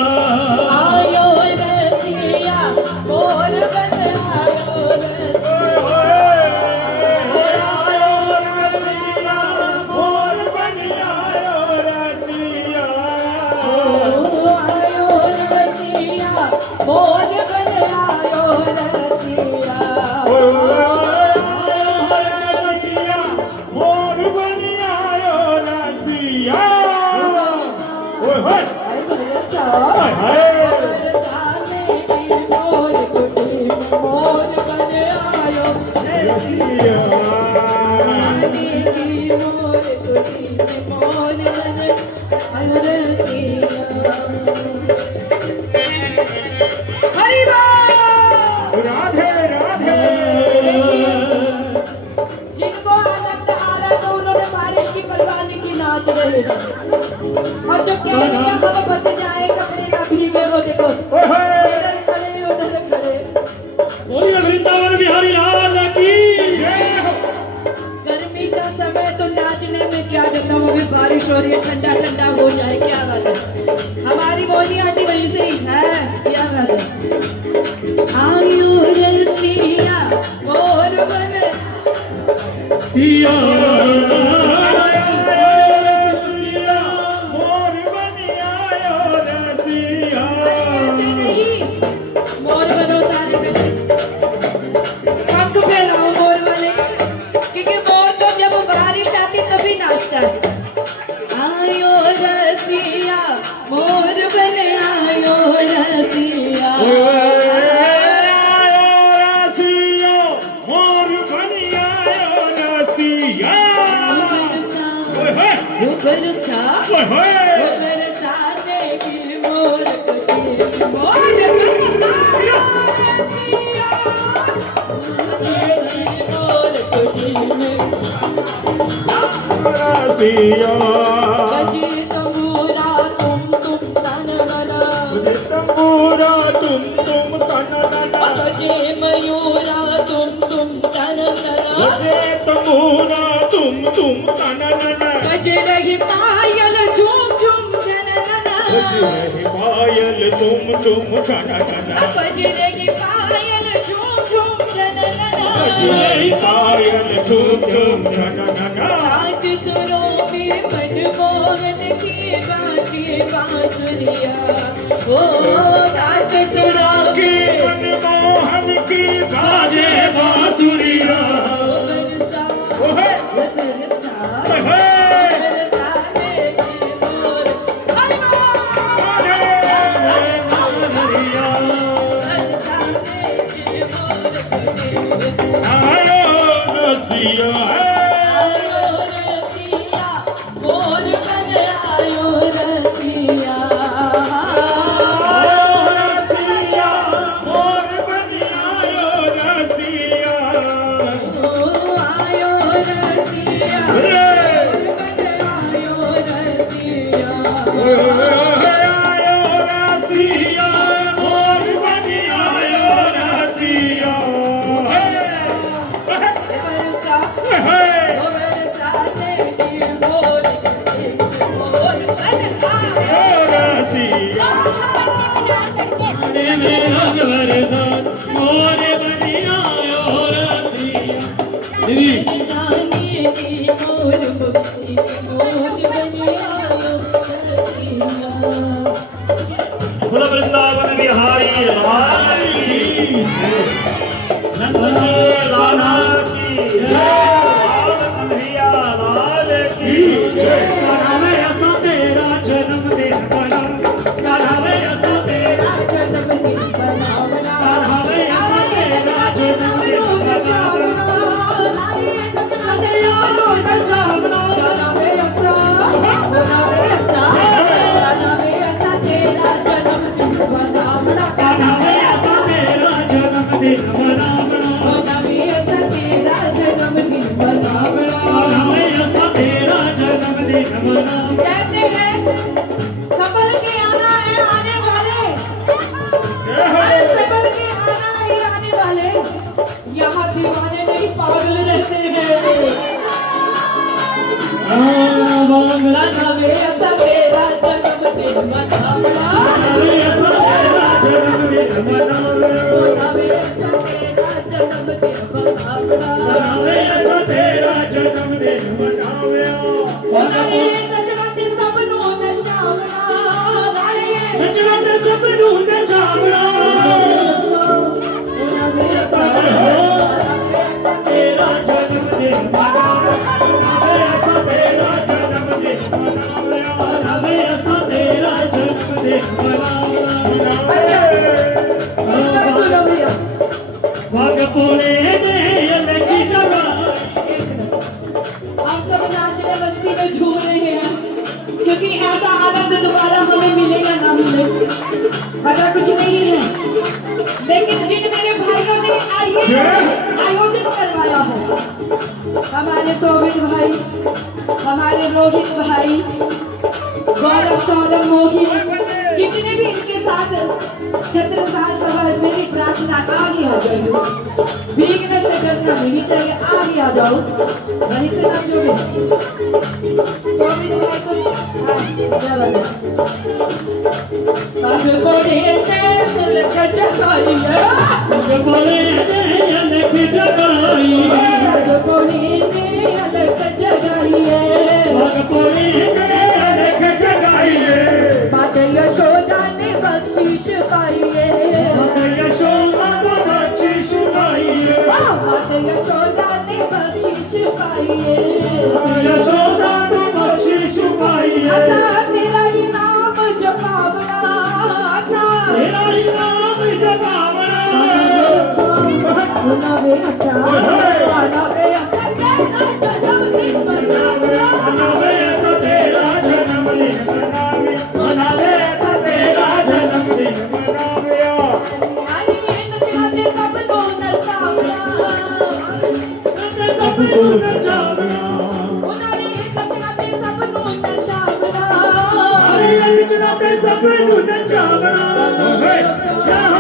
आयो रसिया मोर बन आयो मोर बन आयो रसिया, मोर बन आयो रसिया, मोर कुटी आयो रसिया हरि बोल राधे राधे जिनको आनंद आ रहा तो उन्होंने बारिश की परवाह नहीं की नाच रहे हैं और जो कह रहे हैं हम बच जाए कपड़े ना भीगे वो देखो इधर खड़े उधर खड़े बोलिए वृंदावन बिहारी लाल की जय हो। गर्मी का समय तो नाचने में क्या करता हूँ अभी बारिश हो रही है ठंडा ठंडा हो जाए क्या बात है हमारी मोदी आंटी वहीं से ही है क्या बात है आयु रसिया मोर बन सिया मोर बनी आयो रसिया ऐसे नहीं मोर बनो सारे पे पंख फैलाओ मोर वाले क्योंकि मोर तो जब बारिश आती तभी नाचता है आयो रसिया मोर बन आयो रसिया मोर बनी आयो रसिया बरसा बरसाने की मोर कटी मोर बन आयो रसिया मोर कटी में रसिया बजे तंबूरा तुम तन मना तंबूरा तुम तन तना बजे मयूरा तुम तन तना बजे तंबूरा तुम तन तना बजे रही पायल झूम झूम जननना बजे पायल तुम तना तना बजे रही पायल झूम झूम जननना बजे पायल तुम तना तना सात सुरों में मनमोहन की बाजी बांसुरिया ओ सात सुरों की में मनमोहन की बाजे बांसुरिया बरसा ओहे बरसा ओहे बरसाने की मोर हरि बरसाने की मोर कटी आयो रसिया आयो रसिया मोर बन आयो रसिया रसिया मोर बनी आयो रसिया ओ आयो रसिया मोर बन आयो रसिया आयो रसिया मोर बनी आयो रसिया बरसा ओ बरसाने की मोर कटी मोर बन आयो रसिया रंग बरसा मोर बनी आयो रसिया दीदी जाने की मोर मुक्ति की मोर बन आयो रसिया बोलो वृंदावन बिहारी लाल की नंद जी लाला की जय लाल कन्हैया लाल की जय करावे ऐसा तेरा जन्मदिन बना करावे ऐसा तेरा जन्मदिन बनावना करावे ऐसा तेरा जन्मदिन बना करावे ऐसा तेरा जन्मदिन मनावना करावे ऐसा तेरा जन्मदिन मनावना कहते हैं संभल के आना है आने वाले अरे संभल के आना है आने वाले यहाँ दीवाने नहीं पागल रहते हैं बांग्ला नवे ऐसा तेरा जन्मदिन मनावना करावे ऐसा तेरा जन्मदिन मनावना नवे ऐसा तेरा जन्मदिन मनावना करावे ऐसा तेरा जन्मदिन मनावना वाले नचवते सब नो नचावना वाले नचना ते सब नू नचावना नवे ऐसा तेरा जन्मदिन मनावना करावे ऐसा तेरा जन्मदिन मनावना करावे ऐसा तेरा जन्मदिन मनावना अच्छा इतना सुनो भैया वाग पोले ने अलग जगह एक मिनट हम सब नाचने मस्ती में झूम रहे पता कुछ नहीं है, लेकिन जिन मेरे भाइयों ने आयोजन करवाया है, हमारे शोभित भाई, हमारे रोहित भाई, गौरव सौरभ मोहित, जितने भी इनके साथ छत्रसाल सभा, मेरी प्रार्थना आगे आ जाओ, भीगने से डरना नहीं चाहिए, आगे आ जाओ, वहीं से आप जुड़े शोभित भाई को क्या बता पग बोले दिल का जगाई है, पग बोले दिल का जगाई है, पग बोले दिल का जगाई है, पग बोले दिल का जगाई है, माता यशोदा ने बख्शिश पाई है, माता यशोदा ने बख्शिश पाई है, माता यशोदा ने बख्शिश पाई है, माता यशोदा ने बख्शिश पाई है। अता तेरा ही नाम जपावना, अता तेरा ही नाम जपावना, नवे अता नवे अता तेरा जन्मदिन मनावना, मनावे ऐसा तेरा जन्मदिन मनावे, मनावे ऐसा तेरा जन्मदिन मनावे। आई नचाते सब को नचावना, सबको नचावना, उन्होंने नचाते सब को नचावना, अरे नचाते सबको नचावना। क्या हो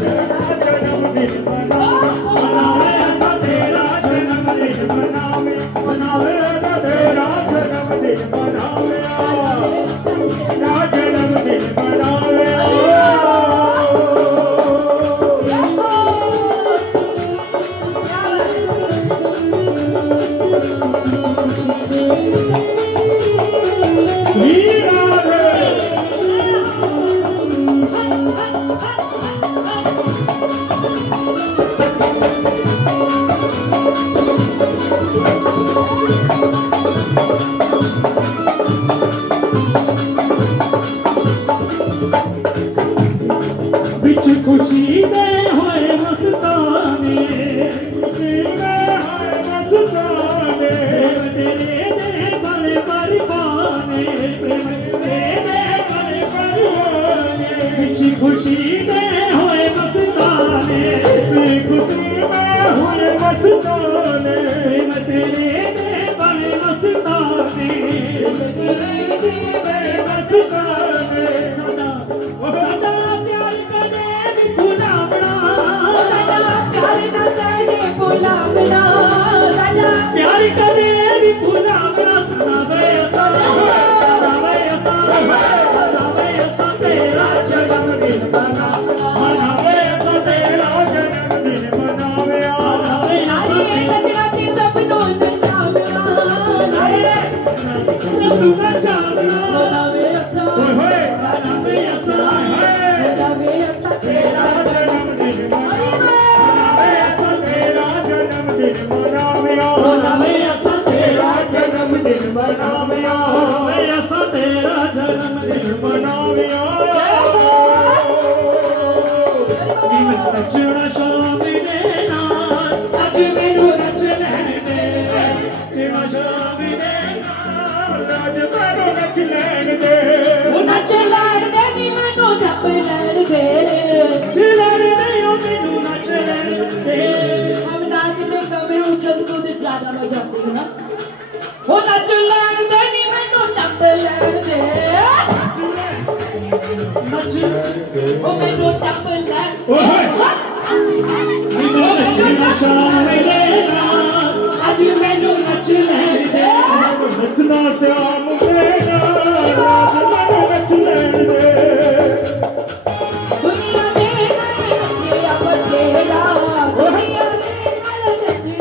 जन्मदिन मनावे, मनावे ऐसा तेरा जन्मदिन मनावे, मनावे ऐसा तेरा जन्मदिन मनावे, तेरा जन्मदिन मनावे। बिच खुशी में होए मस्ताने, खुशी में होए मस्ताने, प्रेम तेरे दे बड़े परवाने, प्रेम तेरे दे बड़े परवाने। बिच खुशी में होए मस्ताने, खुशी में होए मस्ताने, प्रेम तेरे दे बड़े मस्ताने, प्रेम तेरे दे बड़े मस्ताने। सदा सदा प्यार करे भी भुलावना, सदा प्यार न करे बुलावना, सदा प्यार करे भी भुलावना। मनावे ऐसा, मनावे ऐसा, मनावे ऐसा तेरा जन्मदिन मनावे, मनावे ऐसा तेरा जन्मदिन मनावे, मनावे ऐसा नचनाती सबनो नचावना, सबको नचावना। मनावे असा, ओए मनावे ऐसा, मनावे असा तेरा जन्मदिन मनावे, ऐसा तेरा जन्मदिन मनावे, मनावे ऐसा तेरा जन्मदिन मनावे, मनावे ऐसा तेरा जन्मदिन मनावे। नचना शाम दे नाल, अज मैनू नच लैण दे, नचना शाम दे नाल, अज मैनू नच लैण दे। नच लैण दे नी मैनू जप लैण दे, लैण दे ओ मैनू नच लैण दे। हम नाचने कम है उछल कूद ज्यादा बजाते हैं ना, वो नच लैण दे नी मैनू जप लैण दे, नच ओ मैनू जप लैण ओए दे, नचना शाम दे नाल, अज मैनू नच लैण दे। नचना शाम दे नाल, अज मैनू नच लैण दे। दुनिया दे नचे अब तेरा, दुनिया दे नचे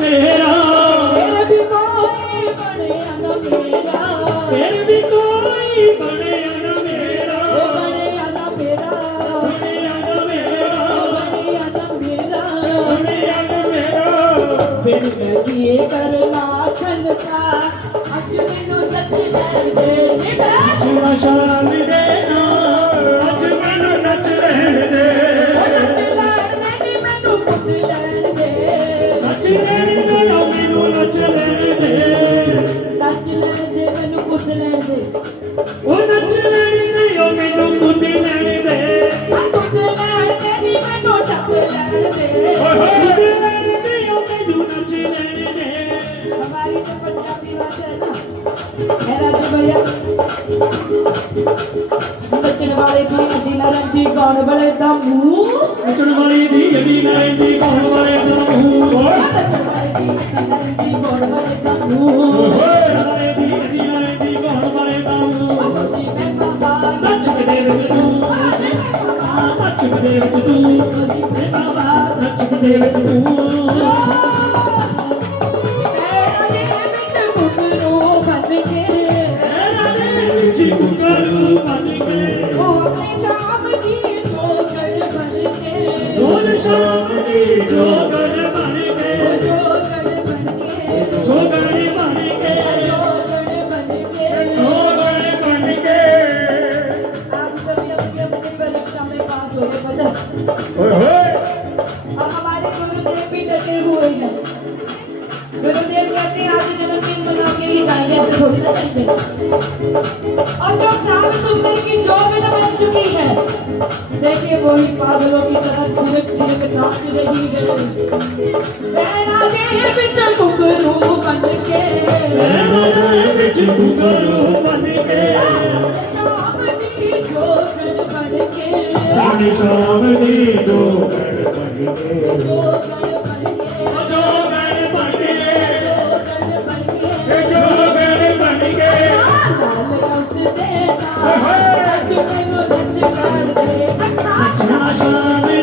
तेरा तेरे भी कोई बने न मेरा, फिर भी कोई बने न मेरा, ओ बने न मेरा, बने न मेरा, बने न मेरा, बने न मेरा। फिर मैं किए करना संसार, अज मैनू नच लैण दे नी नचना शाम दे नाल, अज मैनू नच लैण दे। नच लैण दे नी मैनू खुद लैण दे, नच लैण दे ओ मैनू नच लैण दे। नच लैण दे मैनू खुद लेने दे ਉਹ ਨੱਚ ਲੈਣ ਦੇ ਓ ਮੈਨੂੰ ਕੁੱਦ ਲੈਣ ਦੇ खुद लेने दे नी मैनू टप लेने दे ਕੁੱਦ ਲੈਣ ਦੇ ਓ ਮੈਨੂੰ ਨੱਚ ਲੈਣ ਦੇ हमारी जो पंजाबी भाषा है ना मेरा जो भैया नचन वाले की हड्डी ना रंदी गाउन वाले दा मुंह ਨੱਚਣ ਵਾਲੀ ਦੀ ਅੜੀ ਨਾਲ ਦੀ ਗਾਉਣ ਵਾਲੇ ਦਾ ਮੂੰਹ नचन वाले की हड्डी ना रंदी गाउन वाले दा मुंह ਵਾਲੇ ਦੀ ਅੜੀ ਨਾਲ ਦੀ ਗਾਉਣ ਵਾਲੇ ਦਾ ਮੂੰਹ जी मैं बाबा ਨੱਚ ਦੇ ਵਿੱਚ ਤੂੰ ਨੱਚ ਦੇ ਵਿੱਚ ਤੂੰ मैं बाबा ਨੱਚ ਦੇ ਵਿੱਚ ਤੂੰ तेरा ये बिच कुकरू बन के ਜੀ ਗੁੰਗਰੂ ਬਣ ਕੇ ओ अपनी शाम की जोगड़ बन के ਰੋਜ਼ ਸ਼ਾਮ ਦੀ ਜੋਗਣ ਬਣ ਕੇ जोगड़ बन के ਜੋਗਣ ਬਣ ਕੇ जोगड़ बन के ਜੋਗਣ ਬਣ ਕੇ आप सभी अपनी अपनी परीक्षा में पास हो गए पता ਓਏ ਹੋਏ और हमारे गुरुदेव भी डटे हुए हैं गुरुदेव कहते हैं आज जन्मदिन मना के ही जाएंगे ऐसे थोड़ी ना जाएंगे और जो सामने सुंदर की जोगन बन चुकी है देखिए वही पागलों की तरह थिरक थिरक नाच रही है तेरा ये बिच कुकरू बन के ਵਿੱਚ ਗੁੰਗਰੂ ਬਣ ਕੇ शाम की जोगन बन के ਰਾਣੀ ਸ਼ਾਮ ਦੀ ਜੋਗਣ ਬਣ ਕੇ जोगन बन के ਜੋਗਣ ਬਣ ਕੇ जोगन बन के ਜੋਗਣ ਬਣ ਕੇ लाल रंग देना आज मैनू नच कर दे ਨਾ ਸ਼ਾਮ ਦੇ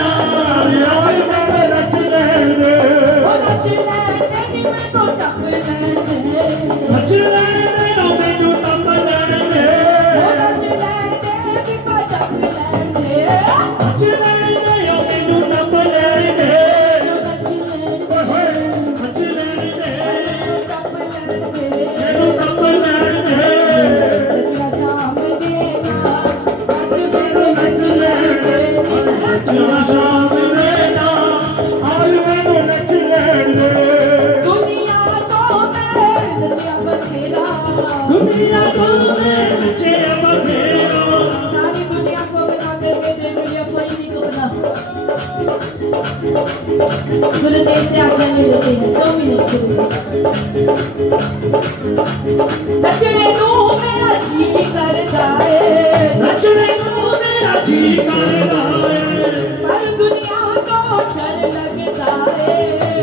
ਨਾਲ ਅੱਜ ਮੈਨੂੰ ਨੱਚ ਲੈਣ ਦੇ ओ नच ले नी मैनू टप लेने दे ਨੱਚ ਲੈਣ ਦੇ ਓ ਮੈਨੂੰ ਟੱਪ ਲੈਣ ਦੇ ओ नच ले नी मैं टप लेने दे ਨੱਚ ਲੈਣ ਦੇ ਓ ਮੈਨੂੰ ਟੱਪ ਲੈਣ ਦੇ ओ नच ले ਓਏ ਹੋਏ ਨੱਚ ਲੈਣ ਦੇ टप लेने दे ਮੈਨੂੰ ਟੱਪ ਲੈਣ ਦੇ तेरा सामने ना आज मैनू नच लेने दे ਨਾ ਸ਼ਾਮ ਦੇ ਨਾਲ ਅੱਜ ਮੈਨੂੰ ਨੱਚ ਲੈਣ ਦੇ दुनिया तो मैं नचिया बथेरा ਦੁਨੀਆ ਤੋਂ ਮੈਂ ਨੱਚਿਆ ਬਥੇਰਾ सारी दुनिया को बना करके देख लिया कोई नहीं तो बना गुरुदेव से आज्ञा ले लेते हैं 2 मिनट नचने नू मेरा जी करता है ਨੱਚਣੇ ਨੂੰ ਮੇਰਾ ਜੀ ਕਰਦਾ ਏ पर दुनिया को डर लगता है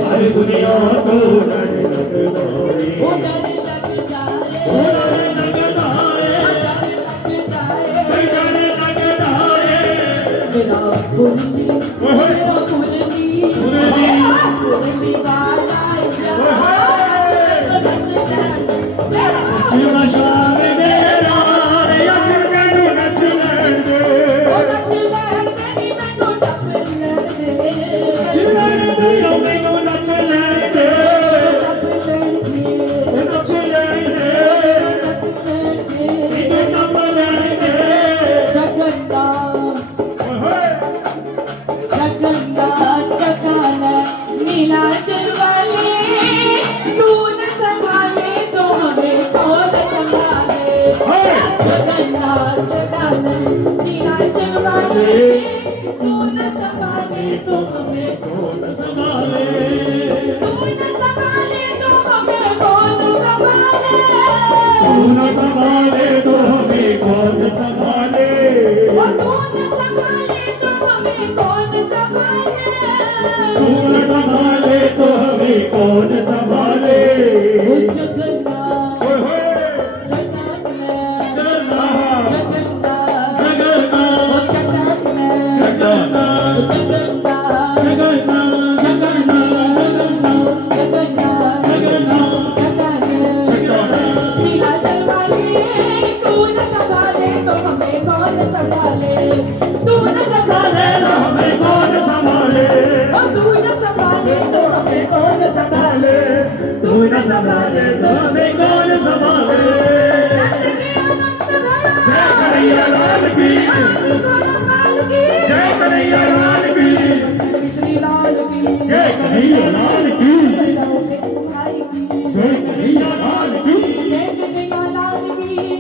ਹਰ ਦੁਨੀਆ ਤੋਂ ਡਰ ਲੱਗਦਾ ਏ वो डर लगता है ਉਹ ਡਰ ਲੱਗਦਾ ਏ डर लगता है ਏ ਡਰ ਲੱਗਦਾ ਏ मेरा मुरली मेरा मुरली मुरली वाला ਜਿਉਣਾ ਸ਼ਾਮ ਦੇ ਨਾਲ ਅੱਜ ਮੈਨੂੰ ਨੱਚ ਲੈਣ ਦੇ ਜਿਉਣਾ ਦੇ ਓ ਮੈਨੂੰ ਨੱਚ ਲੈਣ ਦੇ ਨੱਚ ਲੈਣ ਦੇ ਮੈਨੂੰ ਟੱਪ ਲੈਣ ਦੇ ਓਏ ਹੋਏ नीलाचल वाले तू न संभाले तो हमें कौन संभाले ਹੋਏ जगन्नाथ जगन्नाथ नीलाचल वाले तू न संभाले तो हमें ਕੌਣ ਸੰਭਾਲੇ तू न संभाले तो हमें कौन संभाले तू न संभाले तो हमें कौन संभाले वो तू न संभाले तो हमें कौन संभाले तू न संभाले तो हमें कौन संभाले वो जगन्नाथ ओए होए जगन्नाथ जगन्नाथ जगन्नाथ जगन्नाथ वो जगन्नाथ जगन्नाथ जगन्नाथ जगन्नाथ जगन्नाथ जगन्नाथ नीलाचल वाले तू न संभाले तो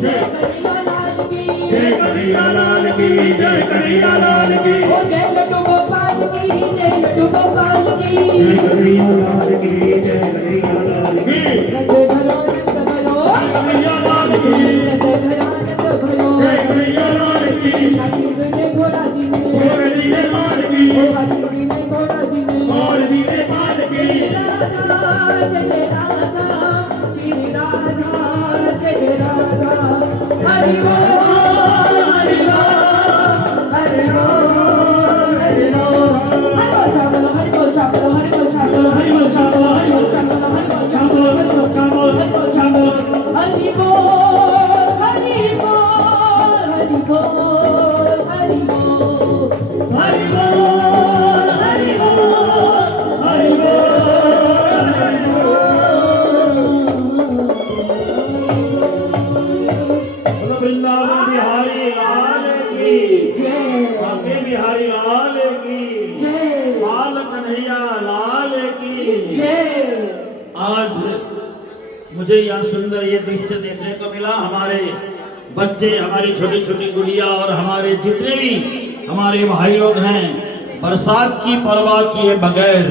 जय कन्हैया लाल की, जय कन्हैया लाल की, जय कन्हैया लाल की, ओ जय लड्डू गोपाल की, जय लड्डू गोपाल की, जय कन्हैया लाल की, जय कन्हैया लाल की, नंद भरो नंद भरो, कन्हैया लाल की, नंद भरा नंद भरो, जय कन्हैया लाल की, हाथी ने घोड़ा दीने, घोड़े दीने लाल की, हाथी ने घोड़ा दीने, घोड़े दीने लाल की, राधा जय राधा, श्री राधा जय राधा, हरि बोल हरि बोल हरि बोल हरि बोल, हरि बोल चावल हरि बोल चावल हरि बोल चावल हरि बोल चावल हरि बोल चावल हरि बोल चावल हरि बोल चावल हरि बोल हरि बोल हरि बोल हरि बोल हरि बोल हरि बोल हरि बोलो वृंदावन बिहारी लाल की, बांके बिहारी लाल की, बाल कन्हैया लाल की। आज मुझे यह सुंदर ये दृश्य देखने को मिला। हमारे बच्चे, हमारी छोटी छोटी गुड़िया और हमारे जितने भी हमारे भाई लोग हैं, बरसात की परवाह किए बगैर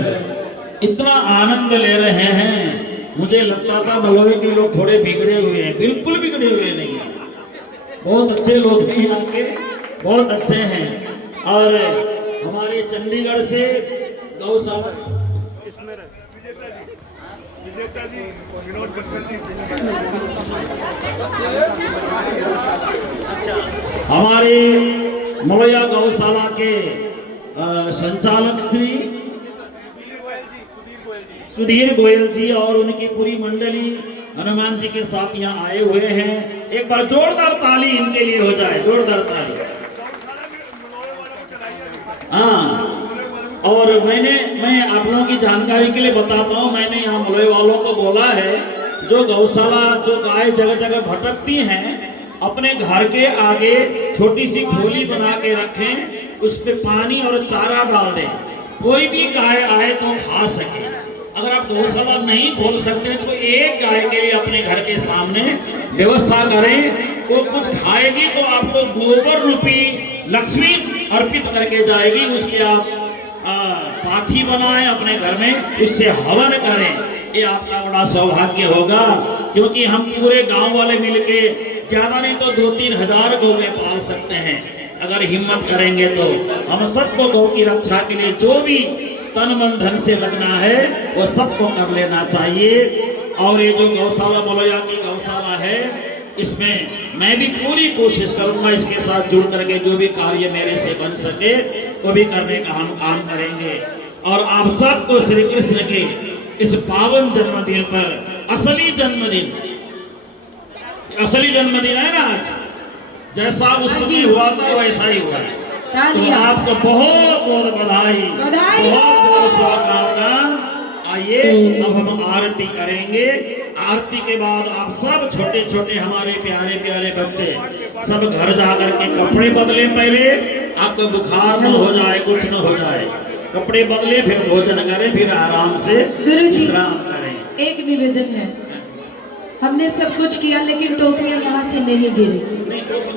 इतना आनंद ले रहे हैं। मुझे लगता था बलौए के लोग थोड़े बिगड़े हुए हैं, बिल्कुल बिगड़े हुए नहीं हैं। बहुत अच्छे लोग हैं यहाँ के, बहुत अच्छे हैं। और हमारे चंडीगढ़ से गौशाला हमारे मलया गौशाला के संचालक श्री सुधीर गोयल जी और उनकी पूरी मंडली हनुमान जी के साथ यहाँ आए हुए हैं। एक बार जोरदार ताली इनके लिए हो जाए, जोरदार ताली। हाँ, और मैं आप लोगों की जानकारी के लिए बताता हूँ, मैंने यहाँ मलय वालों को बोला है, जो गौशाला, जो गाय जगह जगह भटकती हैं, अपने घर के आगे छोटी सी खोली बना के रखें, उस पे पानी और चारा डाल दें, कोई भी गाय आए तो खा सके। अगर आप गौशाला नहीं खोल सकते तो एक गाय के लिए अपने घर के सामने व्यवस्था करें, वो कुछ खाएगी तो आपको गोबर रूपी लक्ष्मी अर्पित करके जाएगी। उसके आप पाथी बनाएं अपने घर में, उससे हवन करें, ये आपका बड़ा सौभाग्य होगा। क्योंकि हम पूरे गांव वाले मिलके ज्यादा नहीं तो 2-3 हजार गौएं पाल सकते हैं। अगर हिम्मत करेंगे तो हम सबको गौ की रक्षा के लिए जो भी तन मन धन से लगना है वो सबको कर लेना चाहिए। और ये जो गौशाला मलया की गौशाला है, इसमें मैं भी पूरी कोशिश करूंगा इसके साथ जुड़ करके जो भी कार्य मेरे से बन सके वो भी करने का हम काम करेंगे। और आप सबको श्री कृष्ण के इस पावन जन्मदिन पर, असली जन्मदिन है ना आज, जैसा उस समय हुआ था वैसा ही हुआ है। तो आपको बहुत बहुत बधाई, बहुत बहुत शुभकामना। आइए अब हम आरती करेंगे। आरती के बाद आप सब छोटे छोटे हमारे प्यारे प्यारे बच्चे सब घर जाकर के कपड़े बदले, पहले आपको बुखार न हो जाए, कुछ न हो जाए, कपड़े बदले, फिर भोजन करें, फिर आराम से विश्राम करें। एक निवेदन है, हमने सब कुछ किया लेकिन टॉफियां यहाँ से नहीं गिरी,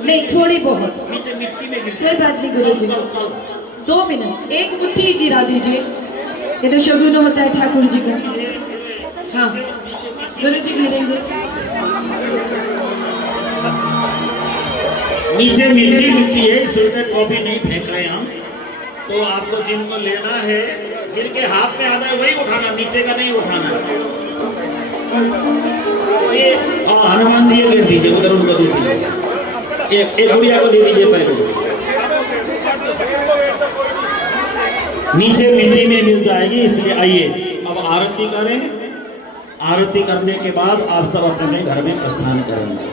नहीं थोड़ी बहुत, नीचे मिट्टी में गिरती कोई बात नहीं गुरुजी, 2 मिनट, 1 मुट्ठी गिरा दीजिए, ये तो शगुन होता है ठाकुर जी का। हाँ गुरुजी गिरेंगे। नीचे मिट्टी है, इसलिए कॉपी नहीं फेंक रहे हम। तो आपको जिनको लेना है, जिनके हाथ में आता है वही उठाना, नीचे का नहीं उठाना। ये हनुमान जी दे दीजिए, उधर उनको दे दीजिए, एक गुड़िया को दे दीजिए पहले। नीचे मिट्टी में मिल जाएगी, इसलिए आइए अब आरती करें। आरती करने के बाद आप सब अपने घर में प्रस्थान करेंगे।